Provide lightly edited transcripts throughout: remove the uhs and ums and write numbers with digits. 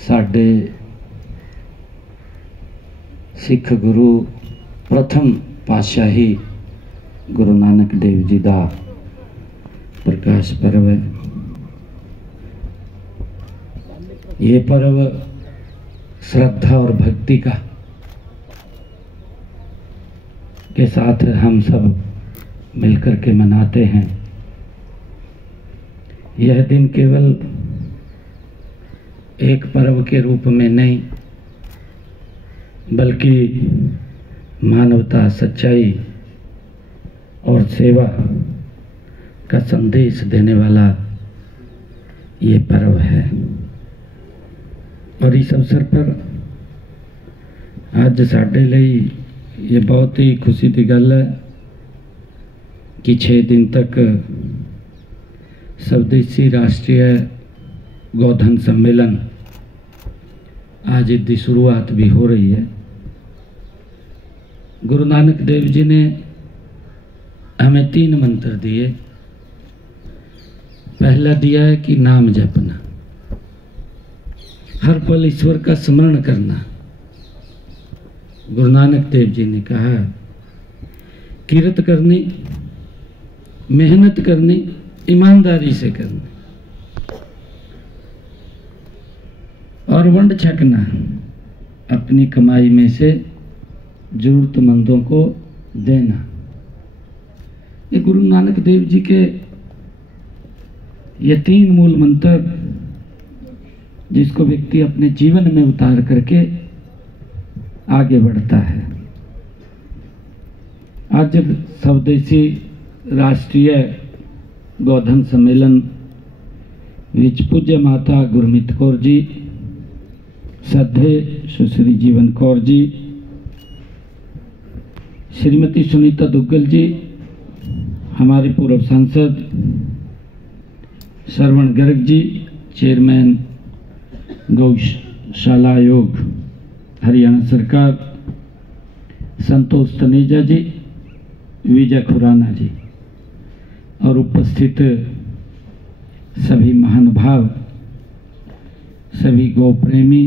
साडे सिख गुरु प्रथम पातशाही गुरु नानक देव जी का प्रकाश पर्व है। ये पर्व श्रद्धा और भक्ति का के साथ हम सब मिलकर के मनाते हैं। यह दिन केवल एक पर्व के रूप में नहीं बल्कि मानवता, सच्चाई और सेवा का संदेश देने वाला ये पर्व है। और इस अवसर पर आज साडे लिए ये बहुत ही खुशी की गल है कि 6 दिन तक स्वदेशी राष्ट्रीय गोधन सम्मेलन आज इसकी शुरुआत भी हो रही है। गुरु नानक देव जी ने हमें 3 मंत्र दिए। पहला दिया है कि नाम जपना, हर पल ईश्वर का स्मरण करना। गुरु नानक देव जी ने कहा किरत करनी, मेहनत करनी, ईमानदारी से करनी और वंड छकना, अपनी कमाई में से जरूरतमंदों को देना। ये गुरु नानक देव जी के ये 3 मूल मंत्र जिसको व्यक्ति अपने जीवन में उतार करके आगे बढ़ता है। आज स्वदेशी राष्ट्रीय गोधन सम्मेलन विच पूज्य माता गुरमीत कौर जी, श्रद्धेय सुश्री जीवन कौर जी, श्रीमती सुनीता दुग्गल जी, हमारे पूर्व सांसद श्रवण गर्ग जी, चेयरमैन गौशाला आयोग हरियाणा सरकार, संतोष तनेजा जी, विजय खुराना जी और उपस्थित सभी महानुभाव, सभी गौ प्रेमी,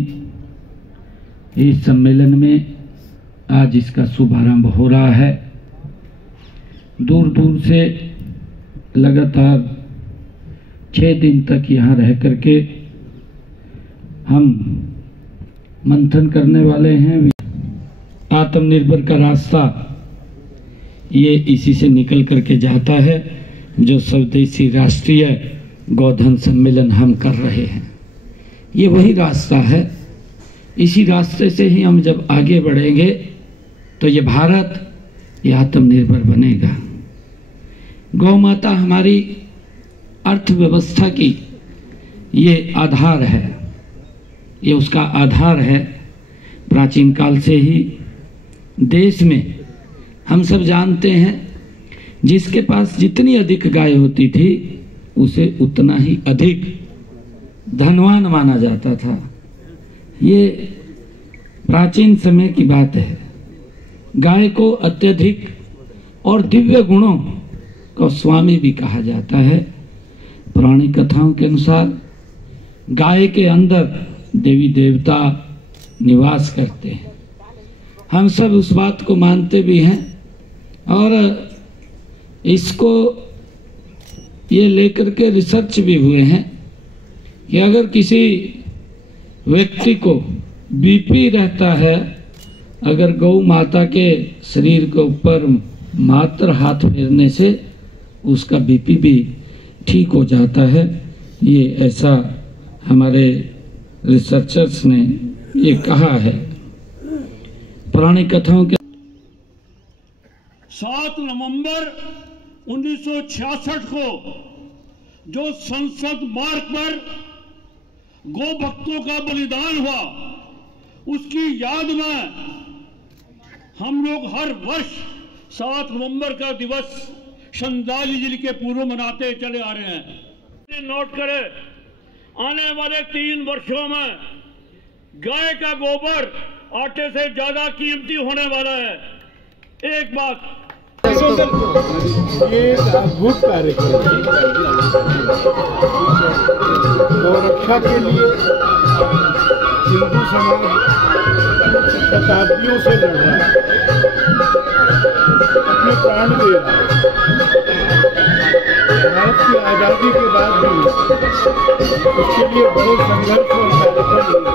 इस सम्मेलन में आज इसका शुभारंभ हो रहा है। दूर दूर से लगातार 6 दिन तक यहाँ रह करके हम मंथन करने वाले हैं। आत्मनिर्भर का रास्ता ये इसी से निकल करके जाता है जो स्वदेशी राष्ट्रीय गोधन सम्मेलन हम कर रहे हैं। ये वही रास्ता है। इसी रास्ते से ही हम जब आगे बढ़ेंगे तो ये भारत ये आत्मनिर्भर बनेगा। गौ माता हमारी अर्थव्यवस्था की ये आधार है, ये उसका आधार है। प्राचीन काल से ही देश में हम सब जानते हैं जिसके पास जितनी अधिक गाय होती थी उसे उतना ही अधिक धनवान माना जाता था। ये प्राचीन समय की बात है। गाय को अत्यधिक और दिव्य गुणों का स्वामी भी कहा जाता है। पुरानी कथाओं के अनुसार गाय के अंदर देवी देवता निवास करते हैं। हम सब उस बात को मानते भी हैं और इसको ये लेकर के रिसर्च भी हुए हैं कि अगर किसी व्यक्ति को बीपी रहता है, अगर गौ माता के शरीर के ऊपर मात्र हाथ फेरने से उसका बीपी भी ठीक हो जाता है। ये ऐसा हमारे रिसर्चर्स ने ये कहा है। पुरानी कथाओं के 7 नवंबर 1966 को जो संसद मार्ग पर गौ भक्तों का बलिदान हुआ, उसकी याद में हम लोग हर वर्ष 7 नवंबर का दिवस श्रद्धांजलि जिले के पूर्व मनाते चले आ रहे हैं। नोट करें, आने वाले 3 वर्षों में गाय का गोबर आटे से ज्यादा कीमती होने वाला है। एक बात ये अद्भुत कार्यक्रम गौ रक्षा के लिए समाज शताब्दियों से लड़ रहा है, अपने प्राण दे रहा है। भारत की आज़ादी के बाद भी उसके लिए बड़े संघर्ष और कार्यक्रम हुए।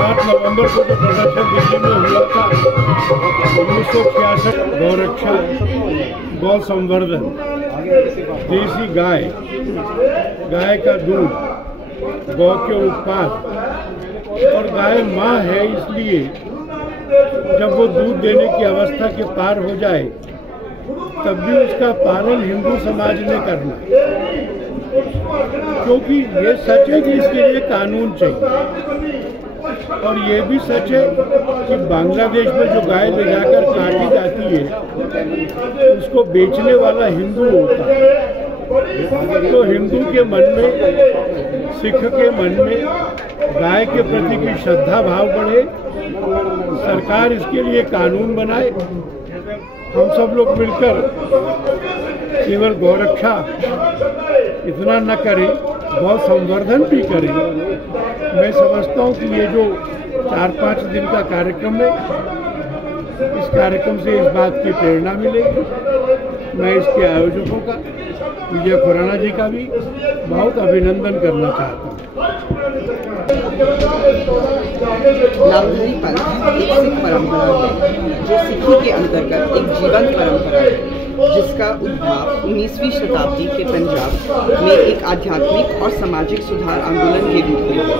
8 नवंबर को जो प्रदर्शन दिल्ली में हुआ था 1966, गौरक्षा, गौ संवर्धन, देसी गाय, गाय का दूध, गौ के उत्पाद, और गाय माँ है इसलिए जब वो दूध देने की अवस्था के पार हो जाए तब भी उसका पालन हिंदू समाज ने करना, क्योंकि ये सच है कि इसके लिए कानून चाहिए। और ये भी सच है कि बांग्लादेश में जो गाय ले जाकर काटी जाती है उसको बेचने वाला हिंदू होता है। तो हिंदू के मन में, सिख के मन में गाय के प्रति की श्रद्धा भाव बढ़े, सरकार इसके लिए कानून बनाए, हम सब लोग मिलकर केवल गौरक्षा इतना न करें, गौ संवर्धन भी करें। मैं समझता हूँ कि ये जो 4-5 दिन का कार्यक्रम है, इस कार्यक्रम से इस बात की प्रेरणा मिलेगी। मैं इसके आयोजकों का, विजय खुराना जी का भी बहुत अभिनंदन करना चाहता हूँ। नामधारी पंथ एक सिख परंपरा है जो सिखी के अंतर्गत एक जीवंत परंपरा है, जिसका उद्भव 19वीं शताब्दी के पंजाब में एक आध्यात्मिक और सामाजिक सुधार आंदोलन के रूप में हुआ।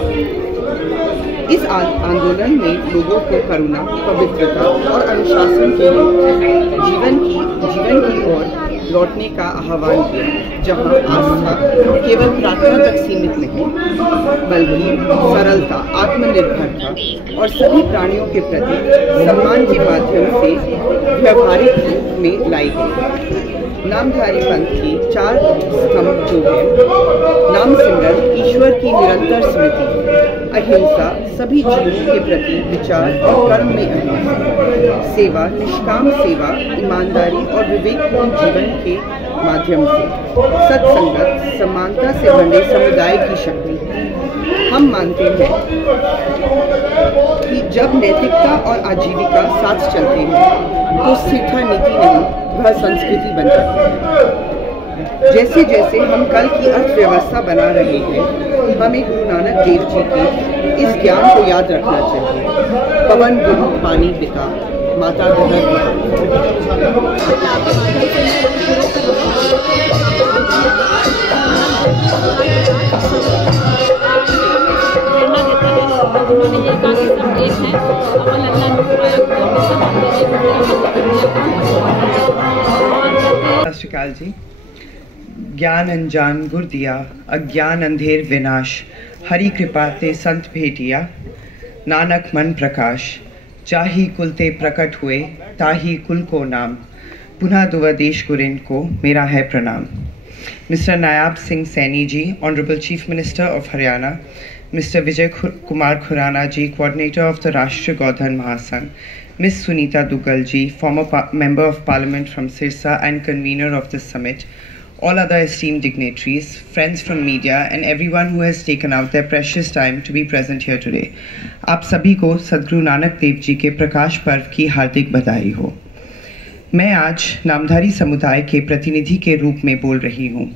इस आंदोलन में लोगों को करुणा, पवित्रता और अनुशासन के जीवन की ओर लौटने का आह्वान किया, जहां आस्था केवल प्रार्थना तक सीमित नहीं बल्कि सरलता, आत्मनिर्भरता और सभी प्राणियों के प्रति सम्मान के माध्यम से व्यवहारिक रूप में लाई गई। नामधारी पंथ की 4 स्तंभ जो है नाम सिमरन, ईश्वर की निरंतर स्मृति, अहिंसा, सभी जीवों के प्रति विचार और कर्म में अहिंसा, सेवा, निष्काम सेवा, ईमानदारी और विवेकपूर्ण जीवन के माध्यम से, सत्संगत, समानता से बंधे समुदाय की शक्ति। हम मानते हैं कि जब नैतिकता और आजीविका साथ चलते हैं तो स्थिरता नीति नहीं, वह संस्कृति बन जाती है। जैसे जैसे हम कल की अर्थव्यवस्था बना रहे हैं, हमें गुरु नानक देव जी के इस ज्ञान को याद रखना चाहिए। पवन गुरु, पानी पिता, माता गंगा। सत श्री अकाल जी। ज्ञान अनजान गुर दिया, अज्ञान अंधेर विनाश, हरि कृपा ते संत भेटिया, नानक मन प्रकाश, चाही कुल ते प्रकट हुए, ताही कुल को नाम, पुनः दुवदेश गुरिन को मेरा है प्रणाम। Mr. Nayab Singh Saini ji, Honorable Chief Minister of Haryana, Mr. Vijay Kumar Khurana ji, Coordinator of the Rashtriya Gaudhan Mahasangh, Ms. Sunita Dugal ji, former Member of Parliament from Sirsa and convener of this summit, all other esteemed dignitaries, friends from media and everyone who has taken out their precious time to be present here today. आप सभी को सद्गुरु नानक देव जी के प्रकाश पर्व की हार्दिक बधाई हो। मैं आज नामधारी समुदाय के प्रतिनिधि के रूप में बोल रही हूँ,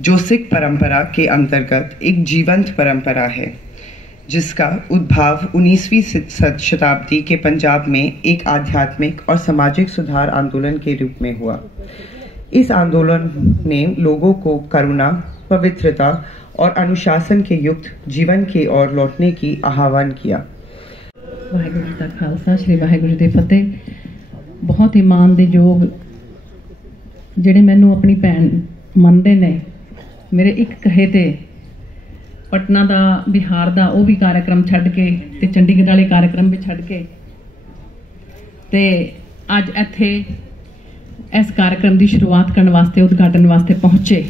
जो सिख परंपरा के अंतर्गत एक जीवंत परंपरा है, जिसका उद्भव 19वीं शताब्दी के पंजाब में एक आध्यात्मिक और सामाजिक सुधार आंदोलन के रूप में हुआ। इस आंदोलन ने लोगों को करुणा, पवित्रता और अनुशासन के युक्त जीवन की ओर लौटने की आह्वान किया। वाहिगुरु जी का खालसा, श्री वाहिगुरु जी दी फतेह। बहुत ही मानयोग ਜਿਹੜੇ ਮੈਨੂੰ ਆਪਣੀ ਭੈਣ ਮੰਨਦੇ ਨੇ, ਮੇਰੇ ਇੱਕ ਕਹੇ ਤੇ ਪਟਨਾ ਦਾ, ਬਿਹਾਰ ਦਾ ਉਹ ਵੀ ਕਾਰਜਕ੍ਰਮ ਛੱਡ ਕੇ ਤੇ ਚੰਡੀਗੜ੍ਹ ਵਾਲੇ ਕਾਰਜਕ੍ਰਮ ਵੀ ਛੱਡ ਕੇ ਤੇ ਅੱਜ ਇੱਥੇ ਇਸ ਕਾਰਜਕ੍ਰਮ ਦੀ ਸ਼ੁਰੂਆਤ ਕਰਨ ਵਾਸਤੇ, ਉਦਘਾਟਨ ਵਾਸਤੇ ਪਹੁੰਚੇ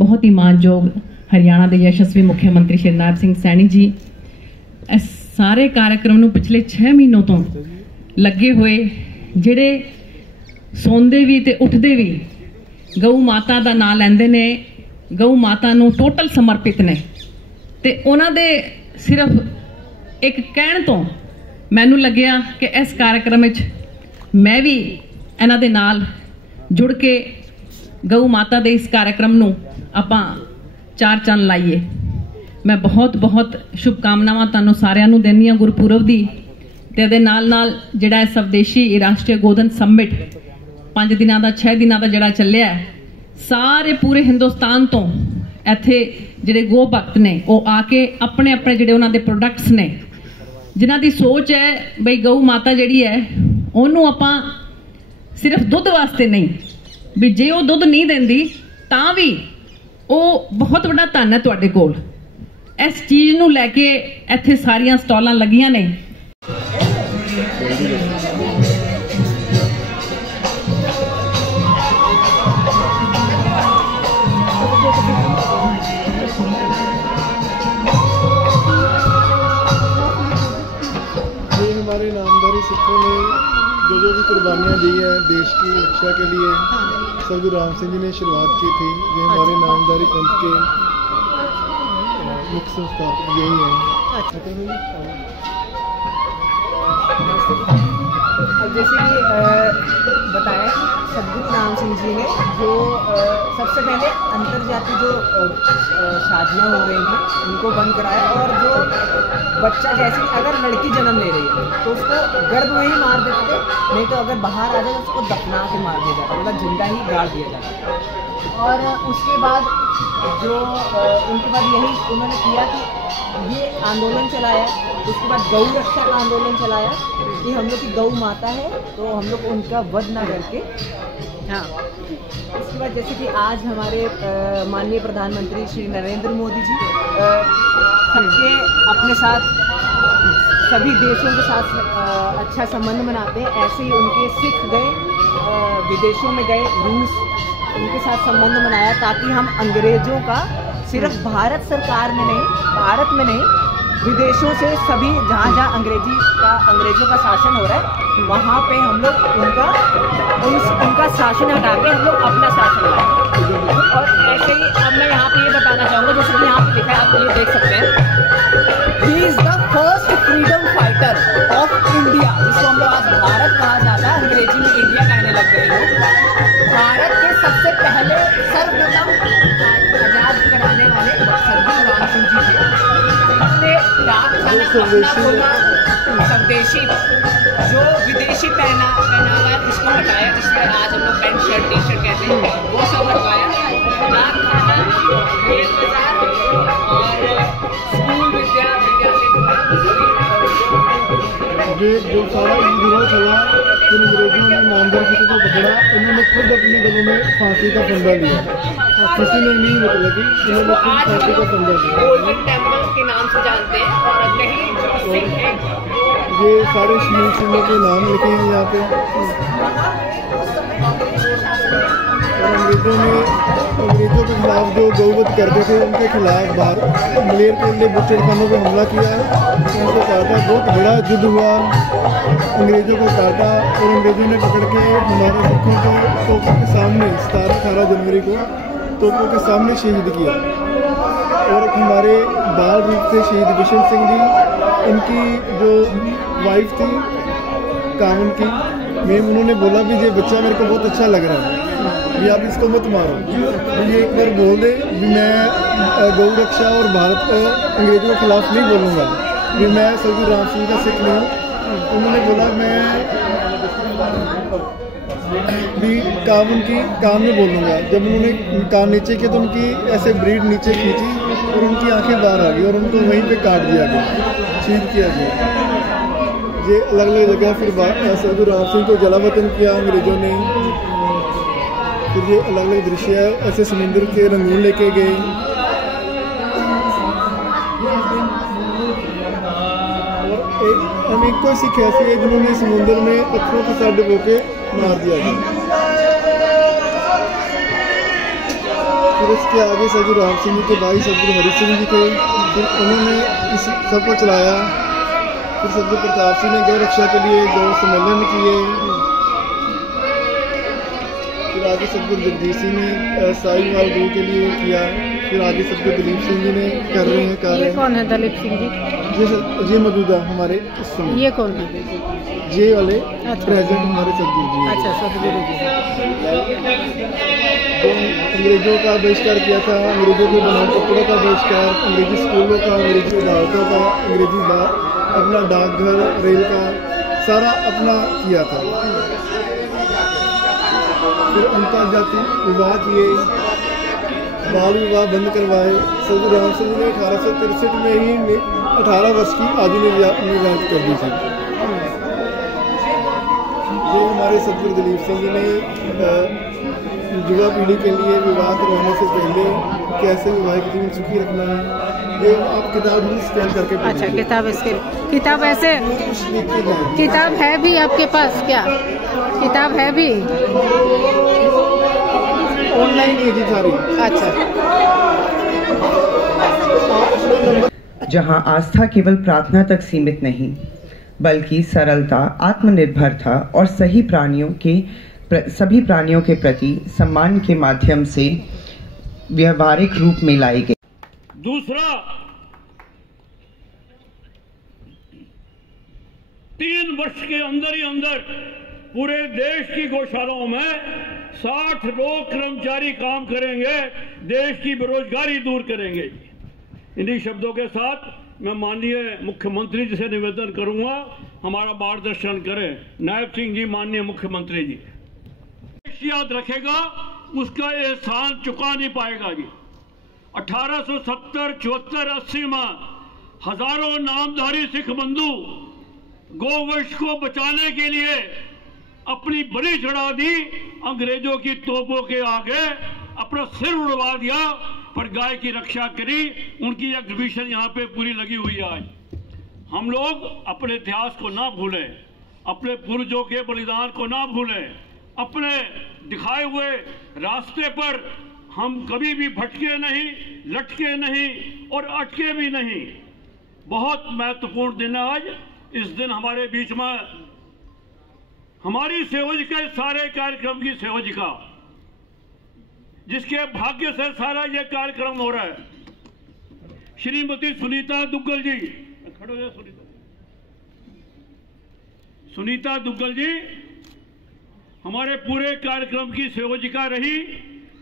ਬਹੁਤ ਹੀ ਮਾਨਯੋਗ ਹਰਿਆਣਾ ਦੇ ਯਸ਼ਸਵੀ ਮੁੱਖ ਮੰਤਰੀ ਸ਼੍ਰੀ ਨਾਇਬ ਸਿੰਘ ਸੈਣੀ ਜੀ। ਇਸ ਸਾਰੇ ਕਾਰਜਕ੍ਰਮ ਨੂੰ ਪਿਛਲੇ 6 ਮਹੀਨੋਂ ਤੋਂ ਲੱਗੇ ਹੋਏ, ਜਿਹੜੇ ਸੌਂਦੇ ਵੀ ਤੇ ਉੱਠਦੇ ਵੀ ਗਊ ਮਾਤਾ ਦਾ ਨਾਂ ਲੈਂਦੇ ਨੇ, ਗਊ ਮਾਤਾ ਨੂੰ ਟੋਟਲ ਸਮਰਪਿਤ ਨੇ ਤੇ ਉਹਨਾਂ ਦੇ सिर्फ एक कहण तो मैनू लग्या कि इस कार्यक्रम में मैं भी इन्हां दे नाल जुड़ के गऊ माता दे इस कार्यक्रम नूं आपां चार चंद लाइए। मैं बहुत बहुत शुभकामनावां तुहानूं सारिआं नूं दिंदी हां गुरपुरब दी ते दे नाल नाल जिहड़ा स्वदेशी राष्ट्रीय गोधन समिट 5 दिनां दा 6 दिनां दा जिहड़ा चलिआ है, सारे पूरे हिंदुस्तान तो इत्थे जिहड़े गो भगत ने वो आके अपने अपने जिहड़े उन्हां दे प्रोडक्ट्स ने, जिन्हां दी सोच है बई गऊ माता जिहड़ी है ओनू आपां सिर्फ दुध वास्ते नहीं, भी जे वो दुध नहीं देंदी तां भी वो बहुत बड़ा धन है तुहाडे कोल। इस चीज़ नूं लैके इत्थे सारियां स्टॉलां लगियां ने। हमारे नामधारी सिखों ने जो भी कुर्बानियाँ दी है देश की रक्षा के लिए, सर गुरु राम सिंह जी ने शुरुआत की थी। ये हमारे नामधारी पंथ के मुख्य संस्थापक यही हैं। जैसे कि बताया सदगुरु राम सिंह जी ने जो सबसे पहले अंतर्जातीय जो शादियाँ हो रही थी उनको बंद कराया, और जो बच्चा जैसे अगर लड़की जन्म ले रही है तो उसको गर्भ में ही मार देते थे, नहीं तो अगर बाहर आ जाए उसको दफना के मार दिया जाता, मतलब जिंदा ही गाड़ दिया जाता। और उसके बाद जो उनके बाद यही उन्होंने किया कि ये आंदोलन चलाया। उसके बाद गौ रक्षा का आंदोलन चलाया कि हम लोग की गौ माता है तो हम लोग उनका वध ना करके। हाँ, उसके बाद जैसे कि आज हमारे माननीय प्रधानमंत्री श्री नरेंद्र मोदी जी सबके अपने साथ सभी देशों के साथ अच्छा संबंध बनाते हैं, ऐसे ही उनके सिख गए विदेशों में गए, रूस, उनके साथ संबंध बनाया ताकि हम अंग्रेजों का सिर्फ भारत सरकार में नहीं, भारत में नहीं, विदेशों से सभी जहाँ अंग्रेजों का शासन हो रहा है वहाँ पे हम लोग उनका शासन हटा के हम लोग अपना शासन लाए। और ऐसे ही अब मैं यहाँ पे ये बताना चाहूँगा, जैसे कि यहाँ पे लिखा है, आप ये देख सकते हैं, he is the first freedom fighter of India, जिसको हम लोग आज भारत कहा जाता है, अंग्रेजी में इंडिया कहने लग गए लोग। भारत के सबसे पहले सर्वप्रथम आजाद कराने वाले सदगुरु राम सिंह जी थे। स्वदेशी जो विदेशी पहनावा है इसको हटाया, जिसमें आज हम लोग पैंट शर्ट टी शर्ट कहते हैं, वो सब हटवाया। डाक खाना, रेल बाजार और स्कूल ये जो सारा विरोध हुआ फिर अंग्रेजों ने नामदार सिखों को पकड़ा, उन्होंने खुद अपने गलों में फांसी का फंदा लिया, किसी ने नहीं मतलब कि उन्होंने खुद फांसी का फंदा लिया। गोल्डन टेम्पल के नाम से जानते हैं और कहीं जो सिख है ये सारे शहीद सिंहों के नाम लिखे हैं यहाँ पे। और अंग्रेजों के खिलाफ जो गौवध करते थे उनके खिलाफ बाहर मलेर के लिए बुच्चड़खानों पर हमला किया, उनको काटा, बहुत बड़ा युद्ध हुआ, अंग्रेजों को काटा और अंग्रेजों ने पकड़ के हमारे सिखों को तोपों के सामने 17-18 जनवरी को तोपों के सामने शहीद किया। और हमारे बाल रूप से शहीद बिशन सिंह जी, उनकी जो वाइफ थी कामन की मैम, उन्होंने बोला भी ये बच्चा मेरे को बहुत अच्छा लग रहा है, भी आप इसको मत मारो। ये एक बार बोल दे भी मैं गौ रक्षा और भारत अंग्रेजों के खिलाफ नहीं बोलूँगा, भी मैं सदगुरु राम सिंह का सिख नहीं हूँ। उन्होंने बोला मैं भी कान में बोलूँगा। जब उन्होंने कान नीचे किया तो उनकी ऐसे ब्रीड नीचे खींची और उनकी आंखें बाहर आ गई और उनको वहीं पे काट दिया गया, शहीद किया गया। ये अलग अलग जगह फिर सदगुरु राम सिंह को जलावतन किया अंग्रेजों ने। फिर ये अलग अलग दृश्य है, ऐसे समुद्र के रंगून लेके गए। और हम एक को सिख ऐसी है जिन्होंने समुद्र में पत्थरों के साथ डुबो के मार दिया गया। फिर उसके आगे सदगुरु राम सिंह जी के भाई सदगुरु हरि सिंह जी थे, फिर उन्होंने इस सबको चलाया। फिर सदगुरु प्रताप सिंह ने गौ रक्षा के लिए गौ सम्मेलन किए। फिर आगे सदगुरु जगदीश सिंह ने साहिवाल गौ के लिए किया। फिर आगे सतगुरु दलीप सिंह जी ने कर रहे हैं कार्य। ये कौन है दलीप सिंह जी? ये मौजूदा हमारे इस समय। ये कौन है? ये वाले अच्छा। प्रेजेंट हमारे सतगुरु जी। अच्छा, सतगुरु जी। अंग्रेजों का बहिष्कार किया था, अंग्रेजों के बनाए कपड़ों का बहिष्कार, अंग्रेजी स्कूलों का, अंग्रेजी अदालतों का, अंग्रेजी अपना डाकघर रेल का सारा अपना किया था। फिर अंतर्जातीय विवाह किए, बाल विवाह बंद करवाए। सतगुरु रामचंद्र ने 1863 में ही 18 वर्ष की आयु निर्धारित कर दी थी। ये हमारे सतगुरु दलीप सिंह जी ने युवा पीढ़ी के लिए विवाह करवाने से पहले कैसे विवाहिक जीवन सुखी रखना है, ये आप किताब भी स्कैन करके पढ़िए। अच्छा, किताब ऐसे किताब है भी आपके पास? क्या किताब है भी? ऑनलाइन है जी सारी। अच्छा। जहां आस्था केवल प्रार्थना तक सीमित नहीं, बल्कि सरलता, आत्मनिर्भरता और सभी प्राणियों के प्रति सम्मान के माध्यम से व्यवहारिक रूप में लाई गई। दूसरा, 3 वर्ष के अंदर ही अंदर पूरे देश की गौशालाओं में 60 लोग कर्मचारी काम करेंगे, देश की बेरोजगारी दूर करेंगे। इन्हीं शब्दों के साथ मैं माननीय मुख्यमंत्री जी से निवेदन करूंगा, हमारा मार्गदर्शन करें। नायब सिंह जी, माननीय मुख्यमंत्री जी, याद रखेगा उसका एहसान चुका नहीं पाएगा जी। 1870, 74, 80 में हजारों नामधारी सिख बंधु गोवंश को बचाने के लिए अपनी बलि चढ़ा दी, अंग्रेजों की तोपों के आगे अपना सिर उड़वा दिया, पर गाय की रक्षा करी। उनकी एग्जीबिशन यहाँ पे पूरी लगी हुई है। आज हम लोग अपने इतिहास को ना भूलें, अपने पूर्वजों के बलिदान को ना भूलें, अपने दिखाए हुए रास्ते पर हम कभी भी भटके नहीं, लटके नहीं और अटके भी नहीं। बहुत महत्वपूर्ण दिन है आज। इस दिन हमारे बीच में हमारी सेवजिका, सारे कार्यक्रम की सेवजिका, जिसके भाग्य से सारा ये कार्यक्रम हो रहा है, श्रीमती सुनीता दुग्गल जी, खड़ो है सुनीता दुग्गल जी हमारे पूरे कार्यक्रम की सेवजिका रही।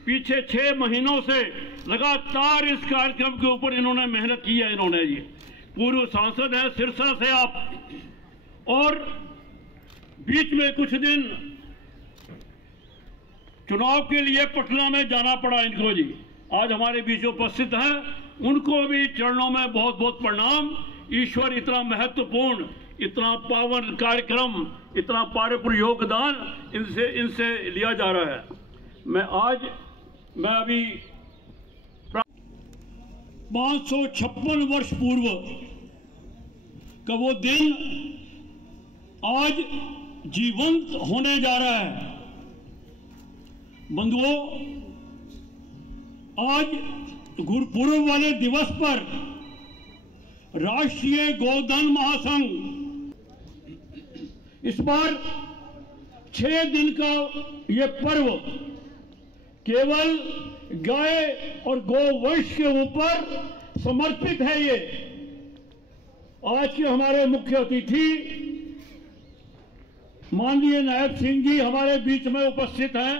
पीछे 6 महीनों से लगातार इस कार्यक्रम के ऊपर इन्होंने मेहनत की है। इन्होंने ये पूर्व सांसद है सिरसा से आप, और बीच में कुछ दिन चुनाव के लिए पटना में जाना पड़ा इनको जी। आज हमारे बीच उपस्थित हैं, उनको भी चरणों में बहुत बहुत प्रणाम। ईश्वर इतना महत्वपूर्ण, इतना पावन कार्यक्रम, इतना पारपूर्ण योगदान इनसे लिया जा रहा है। मैं अभी 556 वर्ष पूर्व का वो दिन आज जीवंत होने जा रहा है। बंधुओं, आज गुरुपूर्व वाले दिवस पर राष्ट्रीय गोधन महासंघ इस बार 6 दिन का ये पर्व केवल गाय और गोवंश के ऊपर समर्पित है। ये आज के हमारे मुख्य अतिथि माननीय नायब सिंह जी हमारे बीच में उपस्थित हैं।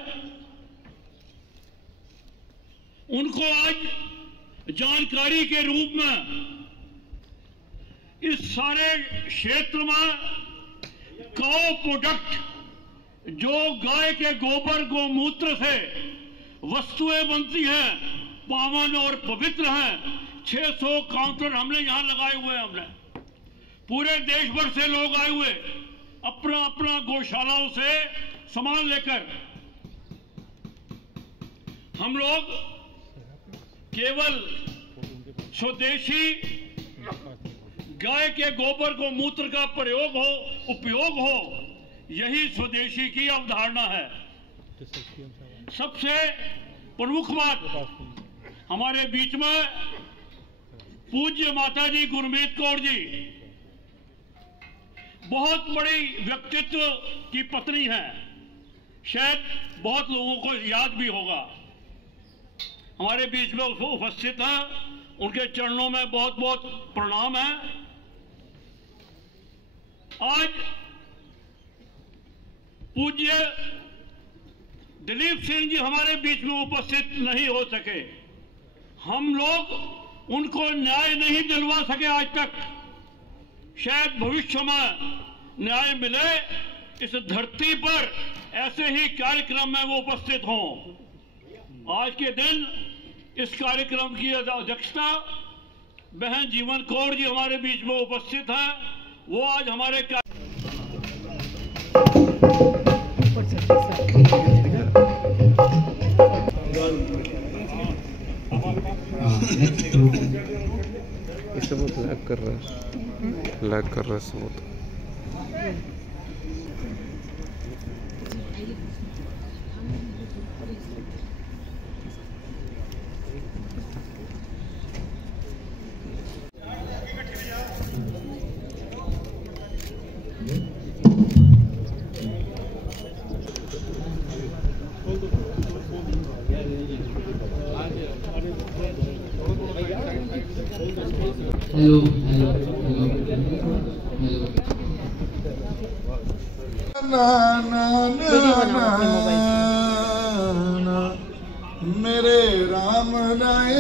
उनको आज जानकारी के रूप में इस सारे क्षेत्र में काउ प्रोडक्ट, जो गाय के गोबर गोमूत्र से वस्तुएं बनती हैं, पावन और पवित्र हैं, 600 काउंटर हमने यहां लगाए हुए हैं। हमने पूरे देश भर से लोग आए हुए अपना अपना गौशालाओं से सामान लेकर। हम लोग केवल स्वदेशी गाय के गोबर को मूत्र का उपयोग हो, यही स्वदेशी की अवधारणा है। सबसे प्रमुख बात, हमारे बीच में पूज्य माताजी गुरमीत कौर जी बहुत बड़ी व्यक्तित्व की पत्नी है, शायद बहुत लोगों को याद भी होगा। हमारे बीच में उपस्थित हैं, उनके चरणों में बहुत बहुत प्रणाम है। आज पूज्य दिलीप सिंह जी हमारे बीच में उपस्थित नहीं हो सके। हम लोग उनको न्याय नहीं दिलवा सके आज तक। शायद भविष्य में न्याय मिले, इस धरती पर ऐसे ही कार्यक्रम में वो उपस्थित हों। आज के दिन इस कार्यक्रम की अध्यक्षता बहन जीवन कौर जी हमारे बीच में उपस्थित हैं। वो आज हमारे सबूत लैग कर रहा है सबूत। हेलो मेरे राम राय